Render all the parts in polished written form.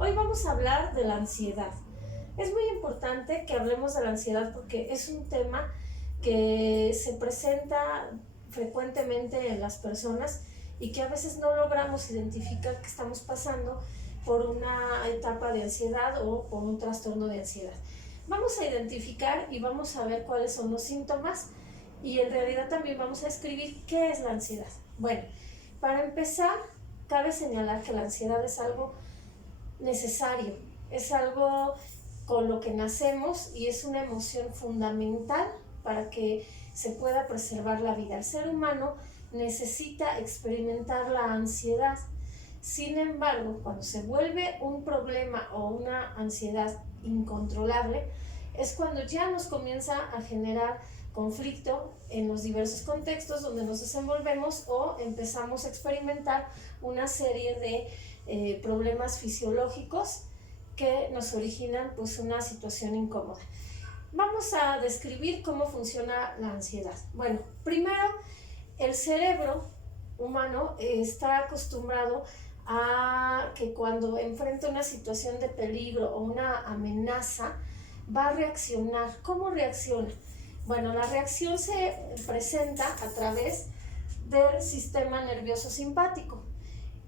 Hoy vamos a hablar de la ansiedad. Es muy importante que hablemos de la ansiedad porque es un tema que se presenta frecuentemente en las personas y que a veces no logramos identificar que estamos pasando por una etapa de ansiedad o por un trastorno de ansiedad. Vamos a identificar y vamos a ver cuáles son los síntomas y en realidad también vamos a escribir qué es la ansiedad. Bueno, para empezar, cabe señalar que la ansiedad es algo necesario, es algo con lo que nacemos y es una emoción fundamental para que se pueda preservar la vida. El ser humano necesita experimentar la ansiedad. Sin embargo, cuando se vuelve un problema o una ansiedad incontrolable, es cuando ya nos comienza a generar conflicto en los diversos contextos donde nos desenvolvemos o empezamos a experimentar una serie de problemas fisiológicos que nos originan pues una situación incómoda. Vamos a describir cómo funciona la ansiedad. Bueno, primero, el cerebro humano está acostumbrado a que cuando enfrenta una situación de peligro o una amenaza, va a reaccionar. ¿Cómo reacciona? Bueno, la reacción se presenta a través del sistema nervioso simpático.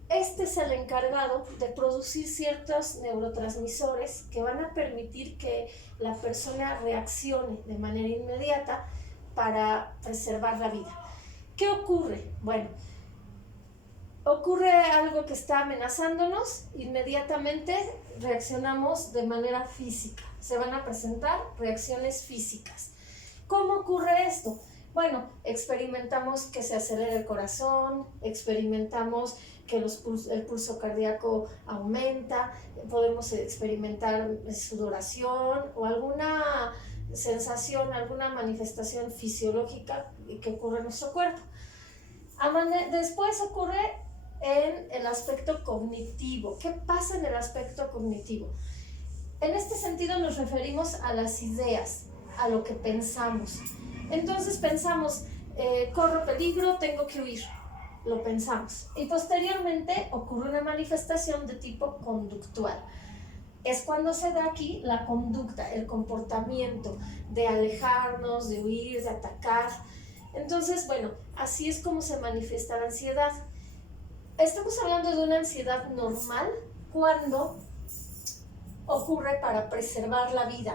Este es el encargado de producir ciertos neurotransmisores que van a permitir que la persona reaccione de manera inmediata para preservar la vida. ¿Qué ocurre? Bueno, ocurre algo que está amenazándonos, inmediatamente reaccionamos de manera física. Se van a presentar reacciones físicas. ¿Cómo ocurre esto? Bueno, experimentamos que se acelera el corazón, experimentamos que el pulso cardíaco aumenta, podemos experimentar sudoración o alguna sensación, alguna manifestación fisiológica que ocurre en nuestro cuerpo. Después ocurre en el aspecto cognitivo. ¿Qué pasa en el aspecto cognitivo? En este sentido nos referimos a las ideas, a lo que pensamos. Entonces pensamos, corro peligro, tengo que huir. Lo pensamos. Y posteriormente ocurre una manifestación de tipo conductual. Es cuando se da aquí la conducta, el comportamiento de alejarnos, de huir, de atacar. Entonces, bueno, así es como se manifiesta la ansiedad. Estamos hablando de una ansiedad normal cuando ocurre para preservar la vida,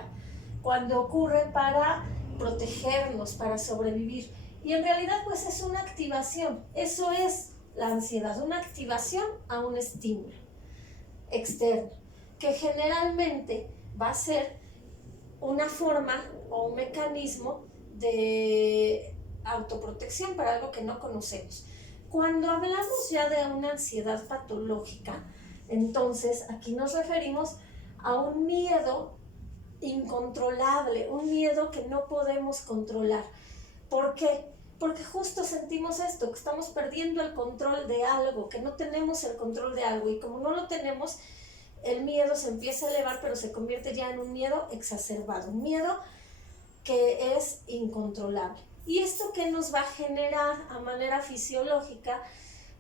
cuando ocurre para protegernos, para sobrevivir. Y en realidad pues es una activación, eso es la ansiedad, una activación a un estímulo externo, que generalmente va a ser una forma o un mecanismo de autoprotección para algo que no conocemos. Cuando hablamos ya de una ansiedad patológica, entonces aquí nos referimos a un miedo incontrolable, un miedo que no podemos controlar. ¿Por qué? Porque justo sentimos esto, que estamos perdiendo el control de algo, que no tenemos el control de algo, y como no lo tenemos, el miedo se empieza a elevar, pero se convierte ya en un miedo exacerbado, un miedo que es incontrolable. ¿Y esto qué nos va a generar a manera fisiológica?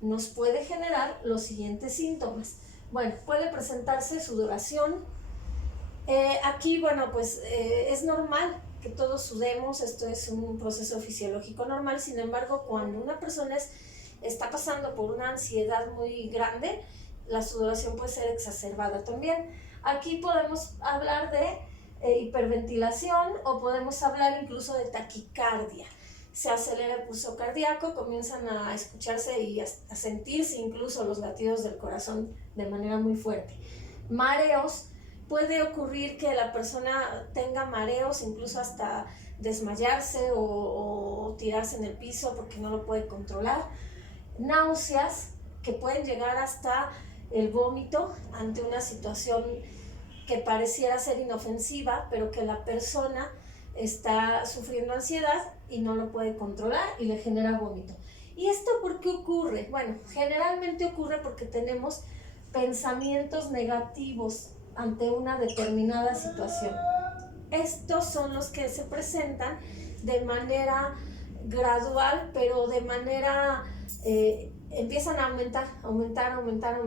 Nos puede generar los siguientes síntomas. Bueno, puede presentarse sudoración. Aquí, bueno, pues es normal que todos sudemos, esto es un proceso fisiológico normal. Sin embargo, cuando una persona está pasando por una ansiedad muy grande, la sudoración puede ser exacerbada también. Aquí podemos hablar de hiperventilación o podemos hablar incluso de taquicardia. Se acelera el pulso cardíaco, comienzan a escucharse y a sentirse incluso los latidos del corazón de manera muy fuerte. Mareos. Puede ocurrir que la persona tenga mareos, incluso hasta desmayarse o tirarse en el piso porque no lo puede controlar. Náuseas, que pueden llegar hasta el vómito ante una situación que pareciera ser inofensiva, pero que la persona está sufriendo ansiedad y no lo puede controlar y le genera vómito. ¿Y esto por qué ocurre? Bueno, generalmente ocurre porque tenemos pensamientos negativos ante una determinada situación. Estos son los que se presentan de manera gradual, pero de manera empiezan a aumentar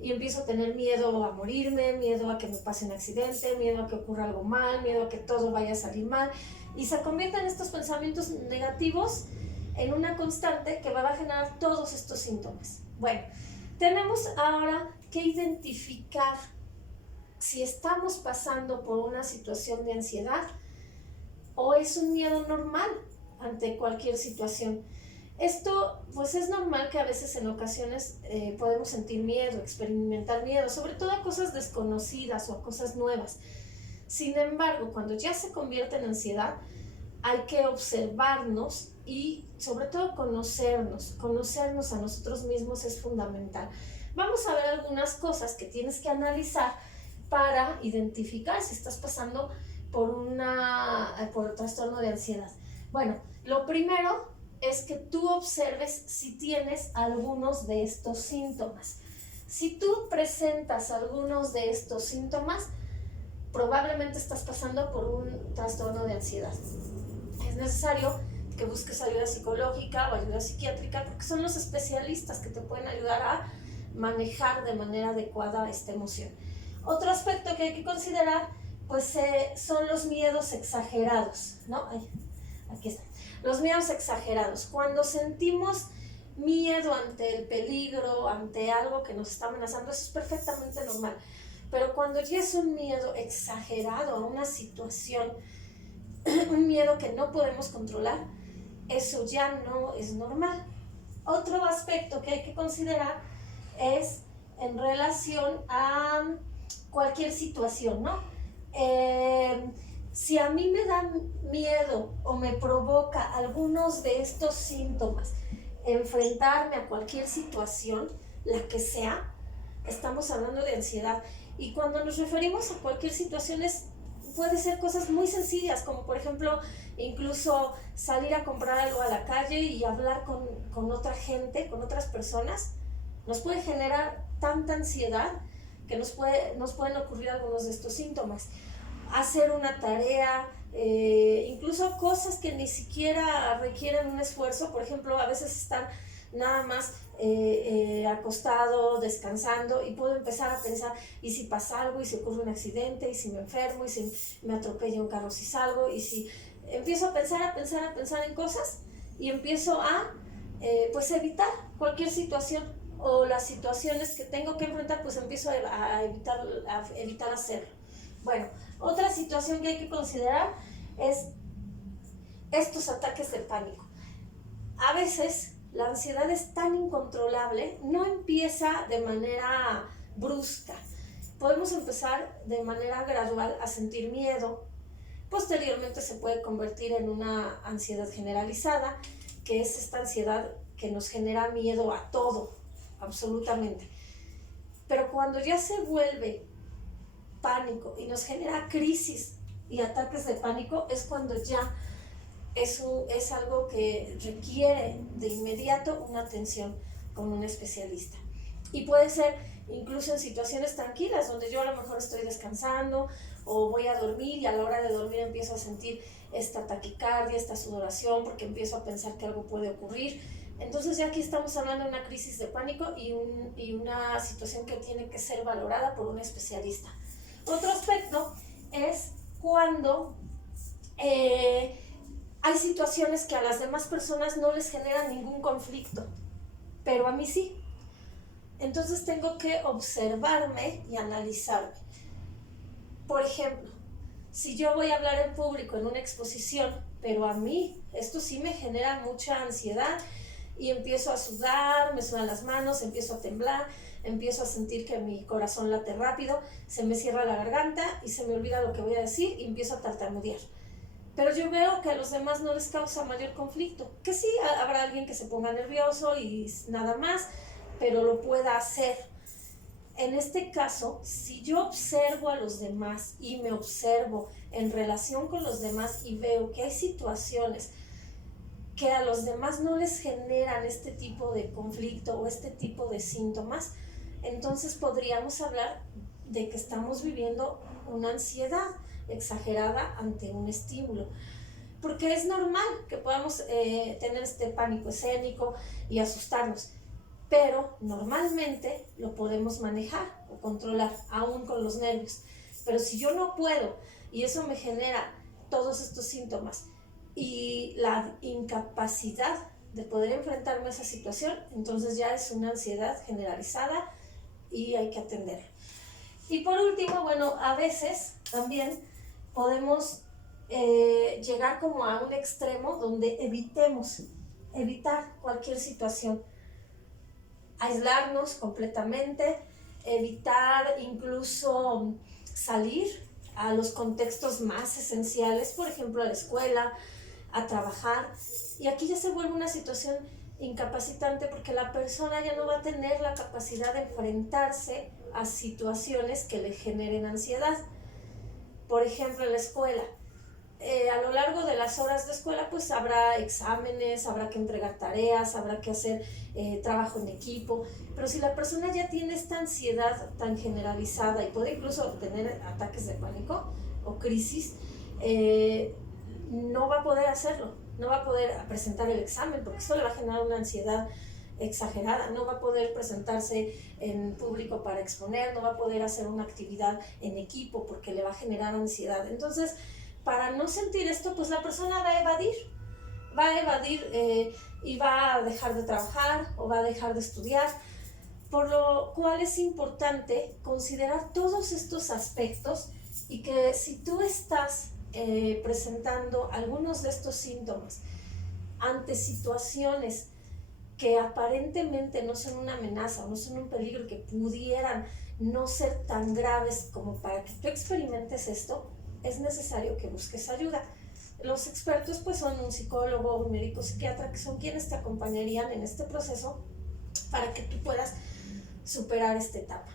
y empiezo a tener miedo a morirme, miedo a que me pase un accidente, miedo a que ocurra algo mal, miedo a que todo vaya a salir mal, y se convierten estos pensamientos negativos en una constante que va a generar todos estos síntomas. Bueno, tenemos ahora que identificar si estamos pasando por una situación de ansiedad o es un miedo normal ante cualquier situación. Esto pues es normal que a veces en ocasiones podemos sentir miedo, experimentar miedo, sobre todo a cosas desconocidas o a cosas nuevas. Sin embargo, cuando ya se convierte en ansiedad, hay que observarnos y sobre todo conocernos a nosotros mismos es fundamental. Vamos a ver algunas cosas que tienes que analizar para identificar si estás pasando por el trastorno de ansiedad. Bueno, lo primero es que tú observes si tienes algunos de estos síntomas. Si tú presentas algunos de estos síntomas, probablemente estás pasando por un trastorno de ansiedad. Es necesario que busques ayuda psicológica o ayuda psiquiátrica porque son los especialistas que te pueden ayudar a manejar de manera adecuada esta emoción. Otro aspecto que hay que considerar pues son los miedos exagerados, ¿no? Aquí está. Los miedos exagerados. Cuando sentimos miedo ante el peligro, ante algo que nos está amenazando, eso es perfectamente normal. Pero cuando ya es un miedo exagerado a una situación, un miedo que no podemos controlar, eso ya no es normal. Otro aspecto que hay que considerar es en relación a cualquier situación, ¿no? Si a mí me da miedo o me provoca algunos de estos síntomas, enfrentarme a cualquier situación, la que sea, estamos hablando de ansiedad. Y cuando nos referimos a cualquier situación puede ser cosas muy sencillas, como por ejemplo, incluso salir a comprar algo a la calle y hablar con otra gente, con otras personas, nos puede generar tanta ansiedad que nos pueden ocurrir algunos de estos síntomas. Hacer una tarea, incluso cosas que ni siquiera requieren un esfuerzo, por ejemplo, a veces estar nada más acostado, descansando, y puedo empezar a pensar, ¿y si pasa algo? ¿Y si ocurre un accidente? ¿Y si me enfermo? ¿Y si me atropella un carro si salgo? Y si empiezo a pensar en cosas y empiezo a pues evitar cualquier situación, o las situaciones que tengo que enfrentar, pues empiezo a evitar hacerlo. Bueno, otra situación que hay que considerar es estos ataques de pánico. A veces la ansiedad es tan incontrolable, no empieza de manera brusca. Podemos empezar de manera gradual a sentir miedo. Posteriormente se puede convertir en una ansiedad generalizada, que es esta ansiedad que nos genera miedo a todo, absolutamente. Pero cuando ya se vuelve pánico y nos genera crisis y ataques de pánico, es cuando ya eso es algo que requiere de inmediato una atención con un especialista. Y puede ser incluso en situaciones tranquilas, donde yo a lo mejor estoy descansando o voy a dormir, y a la hora de dormir empiezo a sentir esta taquicardia, esta sudoración, porque empiezo a pensar que algo puede ocurrir. Entonces ya aquí estamos hablando de una crisis de pánico y una situación que tiene que ser valorada por un especialista. Otro aspecto es cuando hay situaciones que a las demás personas no les generan ningún conflicto, pero a mí sí. Entonces tengo que observarme y analizarme. Por ejemplo, si yo voy a hablar en público en una exposición, pero a mí esto sí me genera mucha ansiedad y empiezo a sudar, me sudan las manos, empiezo a temblar, empiezo a sentir que mi corazón late rápido, se me cierra la garganta y se me olvida lo que voy a decir y empiezo a tartamudear. Pero yo veo que a los demás no les causa mayor conflicto, que sí habrá alguien que se ponga nervioso y nada más, pero lo pueda hacer. En este caso, si yo observo a los demás y me observo en relación con los demás y veo que hay situaciones que a los demás no les generan este tipo de conflicto o este tipo de síntomas, entonces podríamos hablar de que estamos viviendo una ansiedad exagerada ante un estímulo. Porque es normal que podamos tener este pánico escénico y asustarnos. pero normalmente lo podemos manejar o controlar, aún con los nervios. Pero si yo no puedo y eso me genera todos estos síntomas y la incapacidad de poder enfrentarme a esa situación, entonces ya es una ansiedad generalizada y hay que atenderlo. Y por último, bueno, a veces también podemos llegar como a un extremo donde evitar cualquier situación, aislarnos completamente, evitar incluso salir a los contextos más esenciales, por ejemplo a la escuela, a trabajar, y aquí ya se vuelve una situación incapacitante porque la persona ya no va a tener la capacidad de enfrentarse a situaciones que le generen ansiedad. Por ejemplo, en la escuela, a lo largo de las horas de escuela pues habrá exámenes, habrá que entregar tareas, habrá que hacer trabajo en equipo, pero si la persona ya tiene esta ansiedad tan generalizada y puede incluso tener ataques de pánico o crisis, no va a poder hacerlo, no va a poder presentar el examen porque eso le va a generar una ansiedad exagerada, no va a poder presentarse en público para exponer, no va a poder hacer una actividad en equipo porque le va a generar ansiedad. Entonces, para no sentir esto, pues la persona va a evadir y va a dejar de trabajar o va a dejar de estudiar, por lo cual es importante considerar todos estos aspectos y que si tú estás presentando algunos de estos síntomas ante situaciones que aparentemente no son una amenaza o no son un peligro, que pudieran no ser tan graves como para que tú experimentes esto, es necesario que busques ayuda. Los expertos pues son un psicólogo, un médico psiquiatra, que son quienes te acompañarían en este proceso para que tú puedas superar esta etapa.